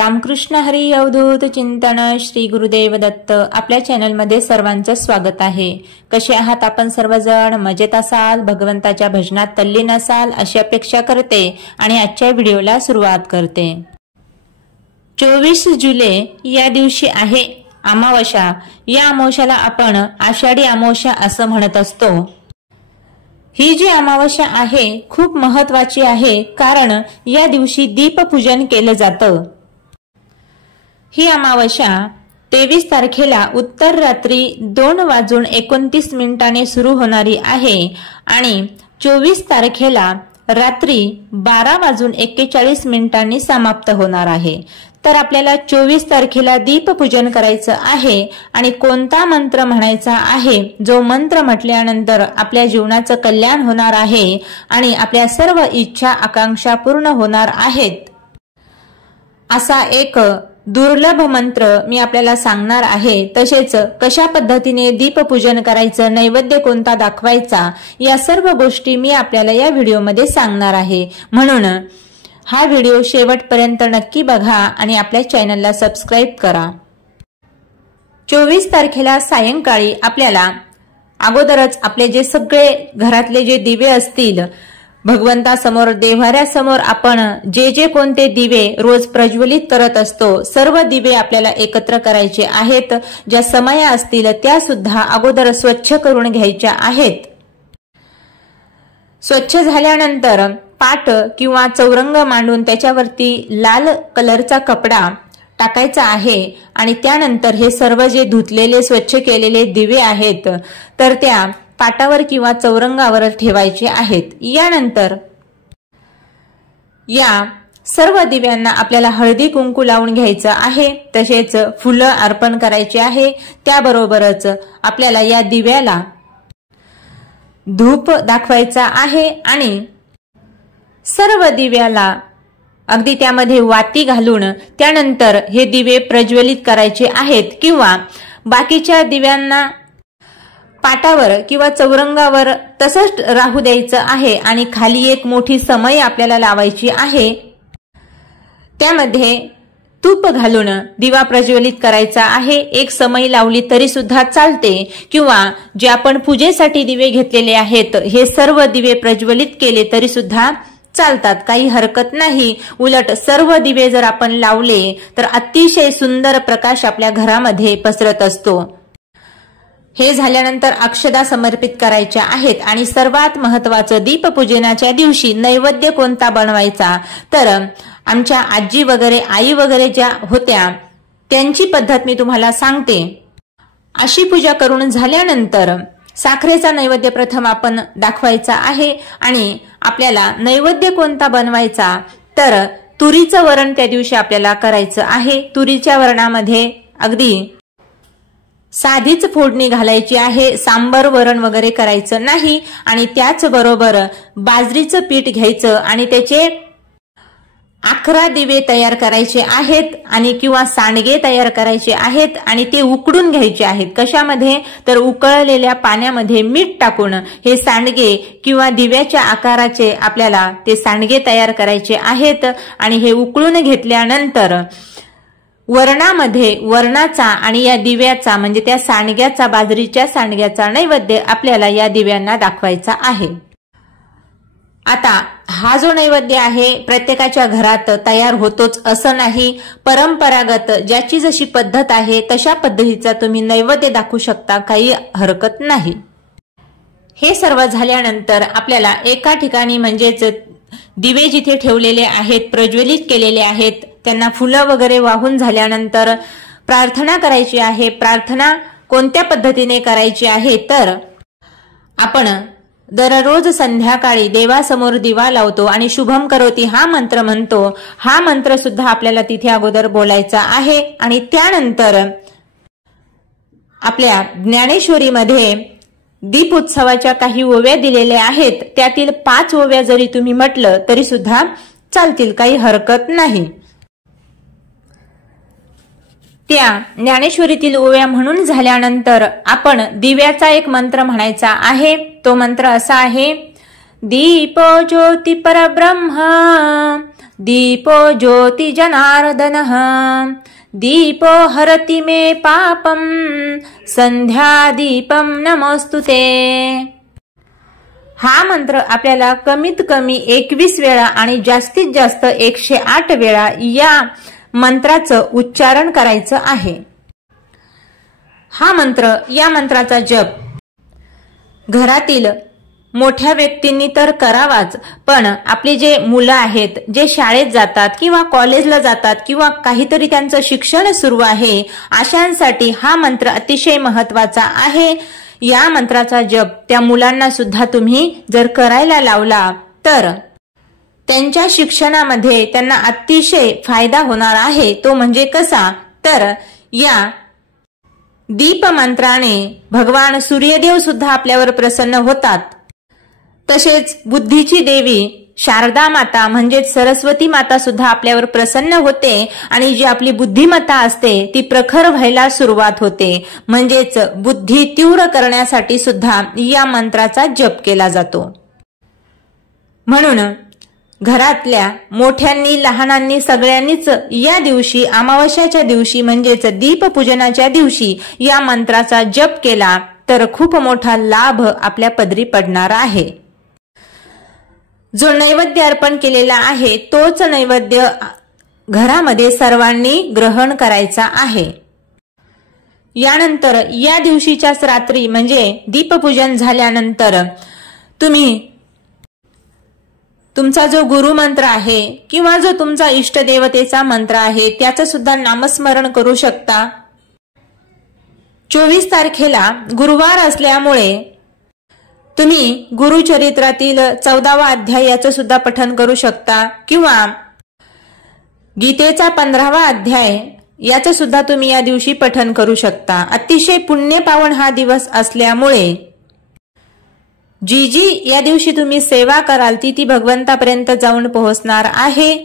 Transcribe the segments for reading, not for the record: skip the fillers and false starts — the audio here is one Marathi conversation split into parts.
रामकृष्ण हरी अवधूत चिंतन श्री गुरुदेव दत्त आपल्या चॅनल मध्ये सर्वांचं स्वागत आहे। कसे आहात आपण सर्वजण? मजेत असाल, भगवंताच्या भजनात तल्लीन असाल अशी अपेक्षा करते आणि आजच्या व्हिडिओला सुरुवात करते। 24 जुलै या दिवशी आहे अमावास्या। या अमावास्याला आपण आषाढी अमावास्या असं म्हणत असतो। ही जी अमावास्या आहे खूप महत्त्वाची आहे, कारण या दिवशी दीपपूजन केलं जातं। ही अमावास्या 23 तारखेला उत्तर रात्री 2:29 सुरू होणारी आहे आणि 24 तारखेला रात्री 12:41 समाप्त होणार आहे। तर आपल्याला 24 तारखेला दीपपूजन करायचं आहे आणि कोणता मंत्र म्हणायचा आहे, जो मंत्र म्हटल्यानंतर आपल्या जीवनाचं कल्याण होणार आहे आणि आपल्या सर्व इच्छा आकांक्षा पूर्ण होणार आहेत, असा एक दुर्लभ मंत्र मी आपल्याला सांगणार आहे। तसेच कशा पद्धतीने दीपपूजन करायचं, नैवेद्य कोणता दाखवायचा, या सर्व गोष्टी मी आपल्याला या व्हिडिओमध्ये सांगणार आहे। म्हणून हा व्हिडिओ शेवटपर्यंत नक्की बघा आणि आपल्या चॅनलला सबस्क्राइब करा। 24 तारखेला सायंकाळी आपल्याला अगोदरच आपले जे सगळे घरातले जे दिवे असतील, भगवंतासमोर देव्हाऱ्यासमोर आपण जे कोणते दिवे रोज प्रज्वलित करत असतो, सर्व दिवे आपल्याला एकत्र करायचे आहेत। ज्या समया असतील त्या सुद्धा अगोदर स्वच्छ करून घ्यायच्या आहेत। स्वच्छ झाल्यानंतर पाट किंवा चौरंग मांडून त्याच्यावरती लाल कलरचा कपडा टाकायचा आहे आणि त्यानंतर हे सर्व जे धुतलेले स्वच्छ केलेले दिवे आहेत तर त्या पाटावर किंवा चौरंगावर ठेवायचे आहेत। यानंतर या सर्व दिव्यांना आपल्याला हळदी कुंकू लावून घ्यायचं आहे, तसेच फुलं अर्पण करायची आहे। त्याबरोबरच आपल्याला या दिव्याला धूप दाखवायचा आहे आणि सर्व दिव्याला अगदी त्यामध्ये वाती घालून त्यानंतर हे दिवे प्रज्वलित करायचे आहेत, किंवा बाकीच्या दिव्यांना पाटावर किंवा चौरंगावर तसंच राहू द्यायचं आहे आणि खाली एक मोठी समई आपल्याला लावायची आहे। त्यामध्ये तूप घालून दिवा प्रज्वलित करायचा आहे। एक समई लावली तरी सुद्धा चालते, किंवा जे आपण पूजेसाठी दिवे घेतलेले आहेत हे सर्व दिवे प्रज्वलित केले तरी सुद्धा चालतात, काही हरकत नाही। उलट सर्व दिवे जर आपण लावले तर अतिशय सुंदर प्रकाश आपल्या घरामध्ये पसरत असतो। हे झाल्यानंतर अक्षदा समर्पित करायच्या आहेत आणि सर्वात महत्त्वाचं, दीपपूजनाच्या दिवशी नैवेद्य कोणता बनवायचा, तर आमच्या आजी वगैरे, आई वगैरे ज्या होत्या त्यांची पद्धत मी तुम्हाला सांगते। अशी पूजा करून झाल्यानंतर साखरेचा नैवेद्य प्रथम आपण दाखवायचा आहे आणि आपल्याला नैवेद्य कोणता बनवायचा, तर तुरीचं वरण त्या दिवशी आपल्याला करायचं आहे। तुरीच्या वरणामध्ये अगदी साधीच फोडणी घालायची आहे, सांबर वरण वगैरे करायचं नाही। आणि त्याचबरोबर बाजरीचं पीठ घ्यायचं आणि त्याचे 11 दिवे तयार करायचे आहेत आणि किंवा सांडगे तयार करायचे आहेत आणि ते उकडून घ्यायचे आहेत। कशामध्ये, तर उकळलेल्या पाण्यामध्ये मीठ टाकून हे सांडगे किंवा दिव्याच्या आकाराचे आपल्याला ते सांडगे तयार करायचे आहेत आणि हे उकळून घेतल्यानंतर वरणामध्ये वरणाचा आणि या दिव्याचा म्हणजे त्या सांडग्याचा, बाजरीच्या सांडग्याचा नैवेद्य आपल्याला या दिव्यांना दाखवायचा आहे। आता हा जो नैवेद्य आहे प्रत्येकाच्या घरात तयार होतोच असं नाही, परंपरागत ज्याची जशी पद्धत आहे तशा पद्धतीचा तुम्ही नैवेद्य दाखवू शकता, काही हरकत नाही। हे सर्व झाल्यानंतर आपल्याला एका ठिकाणी म्हणजेच दिवे जिथे ठेवलेले आहेत, प्रज्वलित केलेले आहेत, त्यांना फुलं वगैरे वाहून झाल्यानंतर प्रार्थना करायची आहे। प्रार्थना कोणत्या पद्धतीने करायची आहे, तर आपण दररोज संध्याकाळी देवासमोर दिवा लावतो आणि शुभम करोती हा मंत्र म्हणतो। हा मंत्र सुद्धा आपल्याला तिथे अगोदर बोलायचा आहे आणि त्यानंतर आपल्या ज्ञानेश्वरीमध्ये दीप उत्सवाच्या काही ओव्या दिलेल्या आहेत, त्यातील 5 ओव्या जरी तुम्ही म्हटलं तरी सुद्धा चालतील, काही हरकत नाही। त्या ज्ञानेश्वरीतील ओव्या म्हणून झाल्यानंतर आपण दिव्याचा एक मंत्र म्हणायचा आहे। तो मंत्र असा आहे, दीपो ज्योती परब्रह्म दीपो ज्योति जनार्दनः दीपो हरति मे पापम संध्या दीपम नमोस्तुते। हा मंत्र आपल्याला कमीत कमी 21 वेळा आणि जास्तीत जास्त 108 वेळा या मंत्राचं उच्चारण करायचं आहे। हा मंत्र, या मंत्राचा जप घरातील मोठ्या व्यक्तींनी तर करावाच, पण आपले जे मुलं आहेत, जे शाळेत जातात किंवा कॉलेजला जातात किंवा काहीतरी त्यांचं शिक्षण सुरू आहे, अशांसाठी हा मंत्र अतिशय महत्वाचा आहे। या मंत्राचा जप त्या मुलांना सुद्धा तुम्ही जर करायला लावला तर त्यांच्या शिक्षणामध्ये त्यांना अतिशय फायदा होणार आहे। तो म्हणजे कसा, तर या दीप मंत्राने भगवान सूर्यदेव सुद्धा आपल्यावर प्रसन्न होतात। तसेच बुद्धीची देवी शारदा माता म्हणजेच सरस्वती माता सुद्धा आपल्यावर प्रसन्न होते आणि जी आपली बुद्धिमत्ता असते ती प्रखर व्हायला सुरुवात होते। म्हणजेच बुद्धी तीव्र करण्यासाठी सुद्धा या मंत्राचा जप केला जातो। म्हणून घरातल्या मोठ्यांनी लहानांनी सगळ्यांनीच या दिवशी, अमावस्याच्या दिवशी म्हणजेच दीपपूजनाच्या दिवशी या मंत्राचा जप केला तर खूप मोठा लाभ आपल्या पदरी पडणार आहे। जो नैवेद्य अर्पण केलेला आहे तोच नैवेद्य घरामध्ये सर्वांनी ग्रहण करायचा आहे। यानंतर या दिवशीच्याच रात्री म्हणजे दीपपूजन झाल्यानंतर तुम्ही तुमचा जो गुरुमंत्र आहे किंवा जो तुमचा इष्टदेवतेचा मंत्र आहे त्याचं सुद्धा नामस्मरण करू शकता। 24 तारखेला गुरुवार असल्यामुळे तुम्ही गुरुचरित्रातील 14वा अध्याय याचं सुद्धा पठण करू शकता किंवा गीतेचा 15वा अध्याय याचं सुद्धा तुम्ही या दिवशी पठण करू शकता। अतिशय पुण्यपावन हा दिवस असल्यामुळे जी या दिवशी तुम्ही सेवा कराल ती भगवंतापर्यंत जाऊन पोहोचणार आहे।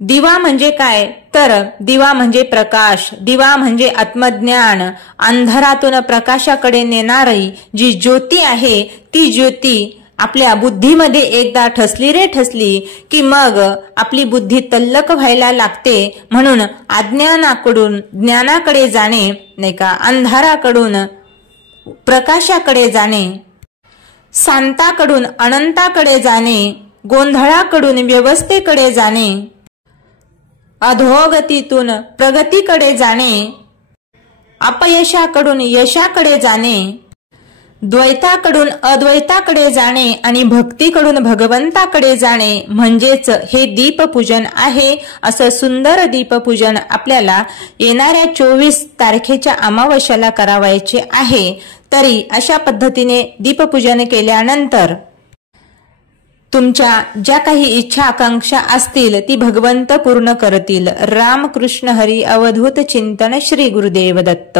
दिवा म्हणजे काय, तर दिवा म्हणजे प्रकाश, दिवा म्हणजे आत्मज्ञान, अंधारातून प्रकाशाकडे नेणारी जी ज्योती आहे ती ज्योती आपल्या बुद्धीमध्ये एकदा ठसली रे ठसली की मग आपली बुद्धी तल्लक व्हायला लागते। म्हणून अज्ञानाकडून ज्ञानाकडे जाणे नाही का, अंधाराकडून प्रकाशाकडे जाणे, शांताकडून अनंताकडे जाणे, गोंधळाकडून व्यवस्थेकडे जाणे, अधोगतीतून प्रगतीकडे जाणे, अपयशाकडून यशाकडे जाणे, द्वैताकडून अद्वैताकडे जाणे आणि भक्तीकडून भगवंताकडे जाणे म्हणजेच हे दीपपूजन आहे। असं सुंदर दीपपूजन आपल्याला येणाऱ्या 24 तारखेच्या अमावस्याला करावायचे आहे। तरी अशा पद्धतीने दीपपूजन केल्यानंतर तुमच्या ज्या काही इच्छा आकांक्षा असतील ती भगवंत पूर्ण करतील। रामकृष्ण हरी अवधूत चिंतन श्री गुरुदेव दत्त।